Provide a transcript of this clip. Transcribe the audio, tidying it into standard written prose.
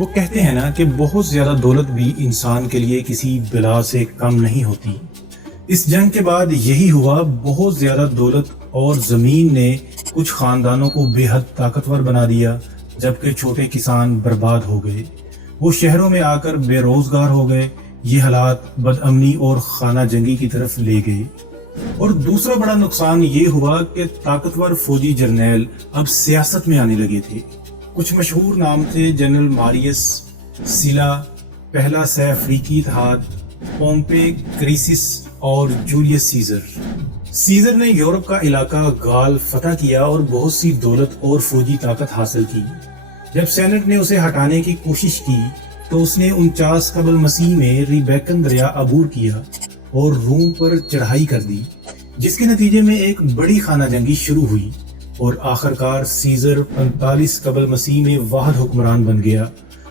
وہ کہتے ہیں نا کہ بہت زیادہ دولت بھی انسان کے لیے کسی بلا سے کم نہیں ہوتی۔ اس جنگ کے بعد یہی ہوا، بہت زیادہ دولت اور زمین نے کچھ خاندانوں کو بے حد طاقتور بنا دیا، جبکہ چھوٹے کسان برباد ہو گئے۔ وہ شہروں میں آ کر بے روزگار ہو گئے۔ یہ حالات بد امنی اور خانہ جنگی کی طرف لے گئے۔ اور دوسرا بڑا نقصان یہ ہوا کہ طاقتور فوجی جرنیل اب سیاست میں آنے لگے تھے۔ کچھ مشہور نام تھے: جنرل ماریس سیلا، پہلا سہ افریقی اتحاد، پومپے کریسس اور جولیس سیزر۔ سیزر نے یورپ کا علاقہ گال فتح کیا اور بہت سی دولت اور فوجی طاقت حاصل کی۔ جب سینٹ نے اسے ہٹانے کی کوشش کی تو اس نے 49 قبل مسیح میں ریبیکن دریا عبور کیا اور روم پر چڑھائی کر دی، جس کے نتیجے میں ایک بڑی خانہ جنگی شروع ہوئی اور آخرکار سیزر 45 قبل مسیح میں واحد حکمران بن گیا